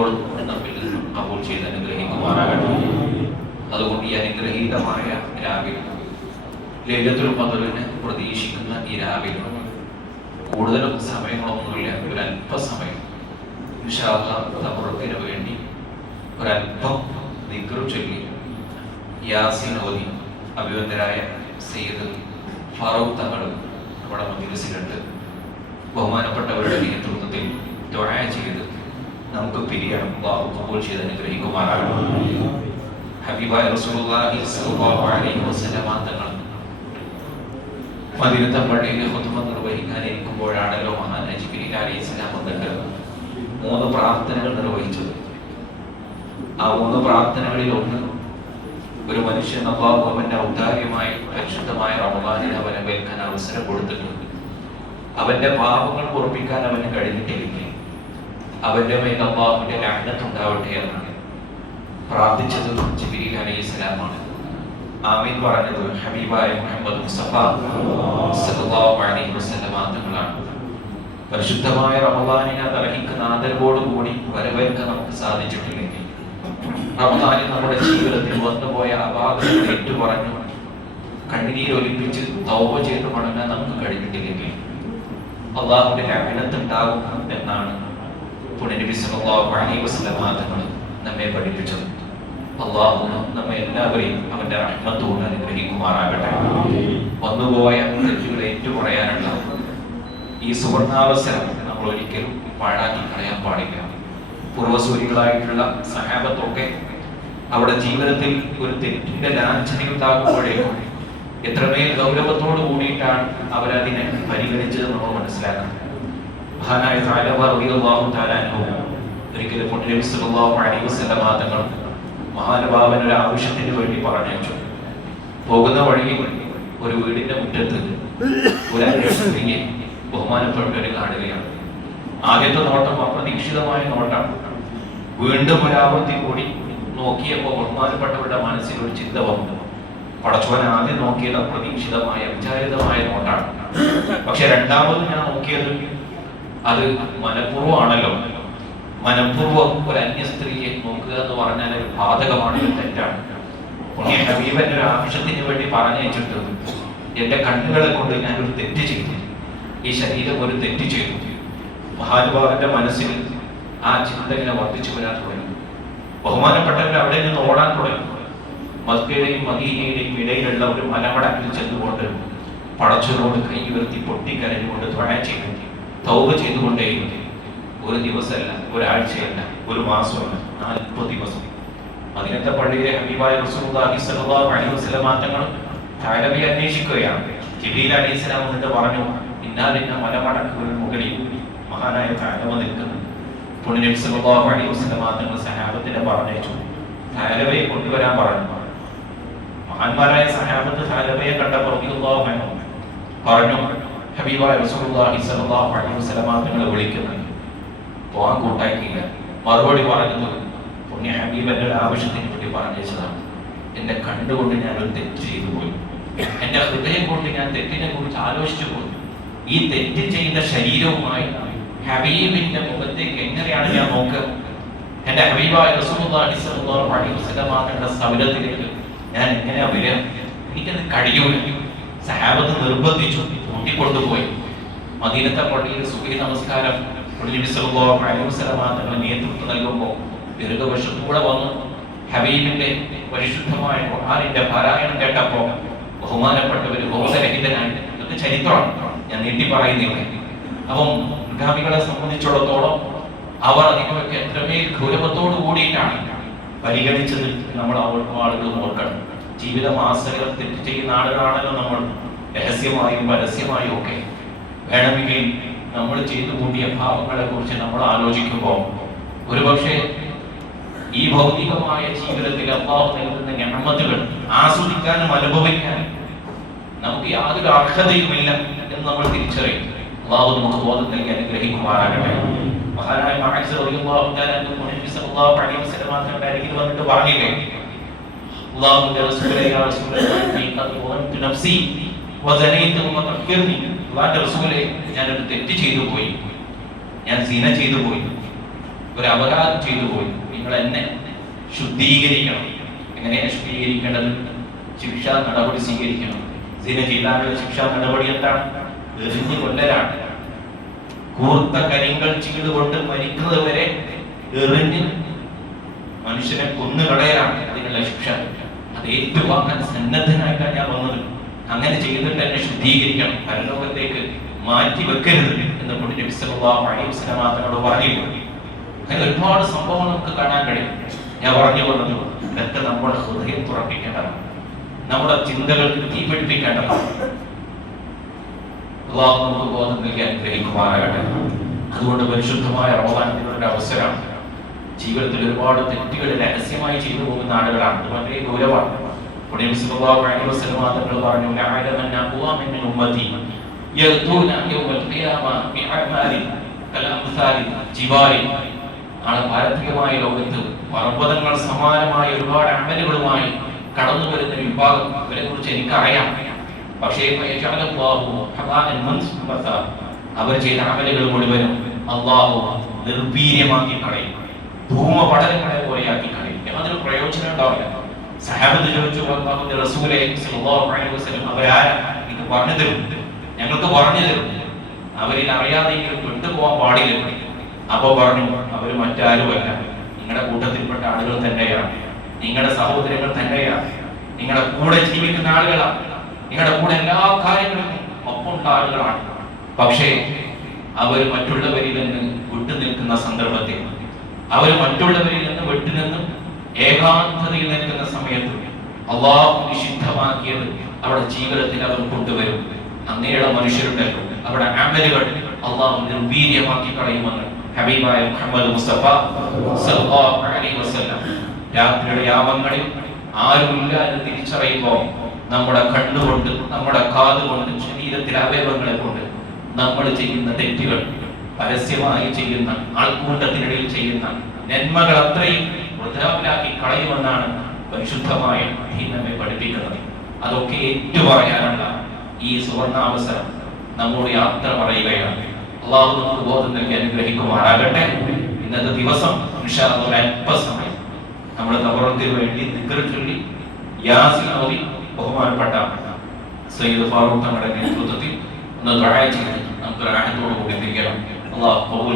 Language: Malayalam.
അവളും നമ്മിൽ നിന്നും കബൂൽ ചെയ്ത് അനുഗ്രഹിക്കുമാറാകട്ടെ. അതുകൊണ്ട് ഈ അനുഗ്രഹീതമായ രാവിൽ ലൈലത്തുൽ ഖദ്റിനെ പ്രതീക്ഷിക്കുന്ന ഈ രാവിൽ കൂടുതലും സമയങ്ങളൊന്നുമില്ല, ഒരല്പസമയം ഇൻഷാ അല്ലാഹ് തബറക്കിന് വേണ്ടി ഒരല്പം ദിക്ർ ചൊല്ലി യാസീൻ ഓതി അഭിവന്ദരായ സയ്യിദ് ഫാറൂഖ് തങ്ങൾ നമ്മുടെ മജ്‌ലിസിലുണ്ട്. ബഹുമാനപ്പെട്ടവരുടെ നേതൃത്വത്തിൽ ദുആ ചെയ്ത് നമുക്ക് പിരിയണം. അല്ലാഹു ഖബൂൽ ചെയ്ത് അനുഗ്രഹിക്കുമാറാകട്ടെ. ഹബീബായ റസൂലുള്ളാഹി സ്വല്ലല്ലാഹു അലൈഹി വസല്ലം തങ്ങൾ മദീനത്തെ പള്ളിയിൽ ഖുതുബ നിർവഹിക്കാനിരിക്കുമ്പോഴാണല്ലോ മഹാനായ ജിബ്രീൽ അലൈഹിസ്സലാം വന്നിട്ട് 3 പ്രാർത്ഥനകൾ നിർവഹിച്ചത്. ആ 3 പ്രാർത്ഥനകളിൽ ഒന്ന്, ഒരു മനുഷ്യൻ അല്ലാഹു അവന്റെ ഔദാര്യമായി പരിശുദ്ധമായ റമദാനിൽ അവനെ വെൽക്കാൻ അവസരം കൊടുത്തിട്ടുണ്ട്. അവന്റെ പാപങ്ങൾ പൊറുപ്പിക്കാൻ അവന് കഴിഞ്ഞിട്ടില്ലെങ്കിൽ അവന്റെ മേൽ അല്ലാഹുവിന്റെ ലഅനത്ത് ഉണ്ടാവട്ടെ എന്നാണ് പ്രാർത്ഥിച്ചത് ജിബ്രീൽ അലൈഹിസ്സലാമാണ്. ആമീൻ പറഞ്ഞത് ഹബീബായ മുഹമ്മദ് മുസ്തഫ സല്ലല്ലാഹു അലൈഹി വസല്ലം തങ്ങളാണ്. പരിശുദ്ധമായ റമദാനിനെ അർഹിക്കുന്ന ആദരവോടുകൂടി വരവേൽക്കാൻ നമുക്ക് സാധിച്ചിട്ടില്ലെങ്കിൽ, റമദാനിൽ നമ്മുടെ ജീവിതത്തിൽ വന്നുപോയ അപാകതകൾ ഏറ്റുപറഞ്ഞു കണ്ണുനീരൊലിപ്പിച്ച് തൗബ ചെയ്ത് മടങ്ങാൻ നമുക്ക് കഴിഞ്ഞിട്ടില്ലെങ്കിൽ അല്ലാഹുവിന്റെ ലഅനത്ത് ഉണ്ടാകും എന്നാണ് നബി സല്ലല്ലാഹു അലൈഹി വസല്ലം തങ്ങൾ നമ്മെ പഠിപ്പിച്ചത്. അല്ലാഹു നമ്മെ എല്ലാവരെയും അവന്റെ റഹ്മത്തോട് അനുഗ്രഹിക്കുമാറാകട്ടെ. വന്നുപോയ തെറ്റുകൾ ഏറ്റുപറയാനുള്ള ഈ സുവർണാവസരം നമ്മൾ ഒരിക്കലും പാഴാക്കി കളയാൻ പാടില്ല. പൂർവ്വസൂരികളായിട്ടുള്ള സഹാബത്തൊക്കെ അവിടെ ജീവിതത്തിൽ ഒരു തെറ്റിന്റെ ലാഞ്ചനയുണ്ടാകുമ്പോഴേക്കും എത്രമേൽ ഗൗരവത്തോട് കൂടിയിട്ടാണ് അവരതിനെ പരിഗണിച്ചത് നമ്മൾ മനസ്സിലാക്കണം. മഹാനായ സഅലബ റളിയല്ലാഹു തആല അൻഹു ഒരിക്കലും നബി സല്ലല്ലാഹു അലൈഹി വസല്ലം തങ്ങൾ മഹാനുഭാവൻ ഒരു ആവശ്യത്തിന് വേണ്ടി പറഞ്ഞയച്ചു. പോകുന്ന വഴിയിൽ ഒരു വീടിന്റെ മുറ്റത്ത് ഒരു സ്ത്രീയെ ബഹുമാനപ്പെട്ടവര് കാണുകയാണ്. ആദ്യത്തെ നോട്ടം അപ്രതീക്ഷിതമായ നോട്ടം. വീണ്ടും ഒരാവർത്തി കൂടി നോക്കിയപ്പോൾ ബഹുമാനപ്പെട്ടവരുടെ മനസ്സിൽ ഒരു ചിന്ത വന്നു. പടച്ചോനെ ആദ്യം നോക്കിയത് അപ്രതീക്ഷിതമായ വിചാരിതമായ നോട്ടാണ്, പക്ഷെ രണ്ടാമത് ഞാൻ നോക്കിയത് അത് മനഃപൂർവ്വമാണല്ലോ. മനഃപൂർവ്വം ഒരു അന്യ സ്ത്രീയെ നോക്കുക എന്ന് പറഞ്ഞാൽ ഒരു ബാധകമാണ്, തെറ്റാണ്. ഹബീബന്റെ ഒരു ആവശ്യത്തിന് വേണ്ടി പറഞ്ഞയച്ചിട്ട് എന്റെ കണ്ണുകളെ കൊണ്ട് ഞാൻ ഒരു തെറ്റ് ചെയ്തു, ഈ ശരീരം ഒരു തെറ്റ് ചെയ്തു. മഹാനുഭാവന്റെ മനസ്സിൽ ആ ചിന്ത ഇങ്ങനെ വർദ്ധിച്ചു വരാൻ തുടങ്ങി. ബഹുമാനപ്പെട്ടവർ അവിടെ നിന്ന് ഓടാൻ തുടങ്ങി. മക്കയുടെയും മദീനയുടെയും ഇടയിലുള്ള ഒരു മലമടക്കിൽ ചെന്നുകൊണ്ട് പടച്ചവനോട് കൈ ഉയർത്തി പൊട്ടിക്കരഞ്ഞുകൊണ്ട് ദുആ ചെയ്തു, തൗബ ചെയ്തുകൊണ്ടേയിരുന്നു. ഒരു ദിവസമല്ല, ഒരാഴ്ചയല്ല, ഒരു മാസമല്ല, 40 ദിവസം മദീനത്തെ പള്ളിയിലെ ഹബീബായ റസൂലുള്ളാഹി സ്വല്ലല്ലാഹു അലൈഹി വസല്ലം തങ്ങൾ തഅലബി അന്വേഷിക്കുകയാണ്. ജിബ്രീൽ അലൈഹിസ്സലാം എന്നിട്ട് പറഞ്ഞു, ഇന്നാലിന്ന മലമടക്കുകളുടെ മുകളിൽ മഹാനായ തഅലബ നിൽക്കുന്നു. നബി സല്ലല്ലാഹു അലൈഹി വസല്ലം തങ്ങൾ സഹാബത്തിനെ പറഞ്ഞയച്ചു, തഅലബയെ കൊണ്ടുവരാൻ പറഞ്ഞു. മഹാന്മാരായ സഹാബത്ത് തഅലബയെ കണ്ടപ്പോൾ റളിയല്ലാഹു അൻഹു പറഞ്ഞു, ഹബീബായ റസൂലുള്ളാഹി സ്വല്ലല്ലാഹു അലൈഹി വസല്ലം തങ്ങളെ വിളിക്കുന്നു. പോകാൻ കൂട്ടാക്കിയില്ല. മറുപടി പറഞ്ഞത്, പുണ്യ ഹബീബന്റെ ഒരു ആവശ്യത്തിന് വേണ്ടി പറഞ്ഞതാണ്. എന്റെ കണ്ടുകൊണ്ട് ഞാൻ ഒരു തെറ്റ് ചെയ്തു പോയി, എന്റെ ഹൃദയം കൊണ്ട് ഞാൻ തെറ്റിനെ കുറിച്ച് ആലോചിച്ചു പോയി. ഈ തെറ്റ് ചെയ്ത ശരീരവുമായി ഹബീബിന്റെ മുഖത്തേക്ക് എങ്ങനെയാണ് ഞാൻ നോക്കുക? എന്റെ ഹബീബായ റസൂലുള്ളാഹി സ്വല്ലല്ലാഹു അലൈഹി വസല്ലം തങ്ങളുടെ സൗരത്തിലേക്ക് ഞാൻ എങ്ങനെയാ വരിക? എനിക്കത് കഴിയൂല. സഹാബത്ത് നിർബന്ധിച്ചു, കൂട്ടിക്കൊണ്ടുപോയി. മദീനത്തെ പള്ളിയിൽ സുബഹി നമസ്കാരം നബി സല്ലല്ലാഹു അലൈഹി വസല്ലം തങ്ങൾ നേതൃത്വം നൽകുമ്പോൾ ദീർഘവശത്തൂടെ വന്ന് ഹബീബിന്റെ പരിശുദ്ധമായ ഖുർആനിന്റെ പാരായണം കേട്ടപ്പോൾ ബഹുമാനപ്പെട്ടവര് ബോധരഹിതനായി. ഇതൊക്കെ ചരിത്രമാണ്, ഞാൻ നീട്ടി പറയുന്നില്ല. അപ്പം മുൻഗാമികളെ സംബന്ധിച്ചിടത്തോളം അവർ അതിനൊക്കെ എത്രമേൽ ഗൗരവത്തോടു കൂടിയിട്ടാണ് പരിഗണിച്ചത് നമ്മൾ ആളുകൾ ഓർക്കണം. ജീവിതമാസകർ തെറ്റ് ചെയ്യുന്ന ആളുകളാണല്ലോ നമ്മൾ, രഹസ്യമായും പരസ്യമായും ഒക്കെ. വേണമെങ്കിൽ നമ്മൾ ചെയ്തു കൂട്ടിയ ഭാവങ്ങളെ കുറിച്ച് നമ്മൾ ആലോചിക്കുമ്പോൾ ഒരുപക്ഷെ ഈ ഭൗതികമായ ജീവിതത്തിൽ അല്ലാഹു നൽകുന്ന നിഅമത്തുകൾ ആസ്വദിക്കാനും അനുഭവിക്കാനും നമുക്ക് യാതൊരു അർഹതയുമില്ല എന്ന് നമ്മൾ തിരിച്ചറിയും. അല്ലാഹു നമുക്ക് ബോധം നൽകി അനുഗ്രഹിക്കുമാറാകട്ടെ. മഹാനായ മഅസ് റളിയല്ലാഹു തആല നബി സല്ലല്ലാഹു അലൈഹി വസല്ലം തങ്ങളുടെ അരികിൽ വന്നിട്ട് പറഞ്ഞില്ലേ, അല്ലാഹുവിന്റെ റസൂലേ, യാ റസൂലല്ലാഹി ഖദ് വഅൻതു നഫ്സി വസനൈതു വതഖിർനി. അല്ലാഹുവിന്റെ റസൂലേ, ഞാൻ ഒരു തെറ്റ് ചെയ്തു പോയി, ഞാൻ സിന ചെയ്തു പോയി. ഒരു അപരാധം ചെയ്തു പോയി, നിങ്ങൾ എന്നെ ശുദ്ധീകരിക്കണം. എങ്ങനെയാണ് ശുദ്ധീകരിക്കേണ്ടത്? ശിക്ഷാ നടപടി സ്വീകരിക്കണം. ഇതിനെ ചെയ്താലുള്ള ശിക്ഷാ നടപടി എന്താണ്? എറിഞ്ഞു കൊല്ലലാണ്. കൂർത്ത കരിങ്കൽ ചീടുകൊണ്ട് മരിക്കുന്നത് വരെ എറിഞ്ഞ് മനുഷ്യനെ കൊന്നുകളയലാണ് അതിനുള്ള ശിക്ഷ. അത് ഏറ്റുവാങ്ങാൻ സന്നദ്ധനായിട്ടാണ് ഞാൻ വന്നത്. അങ്ങനെ ചെയ്തിട്ട് എന്നെ ശുദ്ധീകരിക്കണം, പരലോകത്തേക്ക് മാറ്റി വെക്കരുത് എന്ന് നബി സല്ലല്ലാഹു അലൈഹി വസല്ലം തങ്ങളോട് പറഞ്ഞു. അങ്ങനെ ഒരുപാട് സംഭവങ്ങൾ നമുക്ക് കാണാൻ കഴിയും. ഞാൻ പറഞ്ഞു വന്നത് ഇതൊക്കെ നമ്മുടെ ഹൃദയം തുറപ്പിക്കേണ്ടതാണ്, നമ്മുടെ ചിന്തകൾക്ക് തീ പിടിപ്പിക്കേണ്ടതാണ്. അല്ലാഹു നമുക്ക് ബോധം നൽകി അനുഗ്രഹിക്കുമാറാകട്ടെ. അതുകൊണ്ട് പരിശുദ്ധമായ റമദാനിന്റെ ഒരു അവസരമാണ്. ജീവിതത്തിൽ ഒരുപാട് തെറ്റുകൾ രഹസ്യമായി ചെയ്തു പോകുന്ന ആളുകളാണ്. അത് വളരെ ഗൗരവമാണ്. നബി സല്ലല്ലാഹു അലൈഹി വസല്ലം തങ്ങൾ പറഞ്ഞു, ലഅലമന്ന ഖുവാമിൻ മിൻ ഉമ്മത്തി യഅ്തൂന യൗമൽ ഖിയാമ ബിഅഅമാലി കൽഅംസാലി ജിബാലി. നാളെ പാരത്രികമായ ലോകത്ത് പർവ്വതങ്ങൾ സമാനമായ ഒരുപാട് അമലുകളുമായി കടന്നു വരുന്ന വിഭാഗം, അവരെ കുറിച്ച് എനിക്കറിയാം. പക്ഷേ അവർ ചെയ്ത അമലുകൾ മുഴുവനും അല്ലാഹു നിർവീര്യമാക്കി കളയും, ധൂമപടലങ്ങളെ പോലെയാക്കി കളയും. യാതൊരു പ്രയോജനം ഉണ്ടാവില്ല. സഹാബത്ത് ചോദിച്ചു, അല്ലാഹുവിന്റെ റസൂലേ സല്ലല്ലാഹു അലൈഹി വസല്ലം അവരാരാ? ഇത് പറഞ്ഞു തരും, ഞങ്ങൾക്ക് പറഞ്ഞു തരും. അവരിൽ അറിയാതെ പെട്ടുപോകാൻ പാടില്ല. അപ്പൊ പറഞ്ഞു, അവർ മറ്റാരുമല്ല, നിങ്ങളുടെ കൂട്ടത്തിൽപ്പെട്ട ആളുകൾ തന്നെയാണ്, നിങ്ങളുടെ സഹോദരങ്ങൾ തന്നെയാണ്, നിങ്ങളുടെ കൂടെ ജീവിക്കുന്ന ആളുകളാണ്, നിങ്ങളുടെ കൂടെ എല്ലാ കാര്യങ്ങളും ഒപ്പമുള്ള ആളുകളാണ്. പക്ഷേ അവർ മറ്റുള്ളവരിൽ നിന്ന് വിട്ടുനിൽക്കുന്ന സന്ദർഭത്തിൽ, അവർ മറ്റുള്ളവരിൽ നിന്ന് വിട്ടുനിന്നും ഏകാന്തതയിൽ നിൽക്കുന്ന സമയത്ത് അല്ലാഹു നിഷിദ്ധമാക്കിയത് അവിടെ ജീവിതത്തിൽ അവർ കൊണ്ടുവരും. അങ്ങനെയുള്ള മനുഷ്യരുണ്ടല്ലോ, അവിടെ അമലുകൾ അല്ലാഹു നിർവീര്യമാക്കി കളയുമെന്ന് ഹബീബായ മുഹമ്മദ് മുസ്തഫ സല്ലല്ലാഹു അലൈഹി വസല്ലം. രാത്രിയുടെ യാമങ്ങളിൽ ആരുമില്ല എന്ന് തിരിച്ചറിയുമ്പോൾ നമ്മുടെ കണ്ണുകൊണ്ട്, നമ്മുടെ കാതുകൊണ്ട്, ശരീരത്തിലെ അവയവങ്ങളെ കൊണ്ട് നമ്മൾ ചെയ്യുന്ന തെറ്റുകൾ, പരസ്യമായി ചെയ്യുന്ന, ആൾക്കൂട്ടത്തിനിടയിൽ ചെയ്യുന്ന നന്മകൾ അത്രയും വൃഥാവിലാക്കി കളയുമെന്നാണ് പരിശുദ്ധമായ നമ്മെ പഠിപ്പിക്കുന്നത്. അതൊക്കെ ഏറ്റുപറയാനുള്ള ഈ സുവർണാവസരം നമ്മോട് യാത്ര പറയുകയാണ്. അല്ലാഹു നമുക്ക് ബോധം നൽകി അനുഗ്രഹിക്കുമാറാകട്ടെ. ഇന്നത്തെ ദിവസം ഇൻഷാ അല്ലാഹ് അല്പസമയം നമ്മൾ തബറക്കിന് വേണ്ടി ദിക്ർ ചൊല്ലി യാസീൻ ഓതി ബഹുമാനപ്പെട്ട സയ്യിദ് ഫാറൂഖ് തങ്ങളുടെ നേതൃത്വത്തിൽ ഒന്ന് ദുആ ചെയ്ത് നമുക്ക് റാഹത്തോട് കൂടി തിരിക്കണം. അല്ലാഹു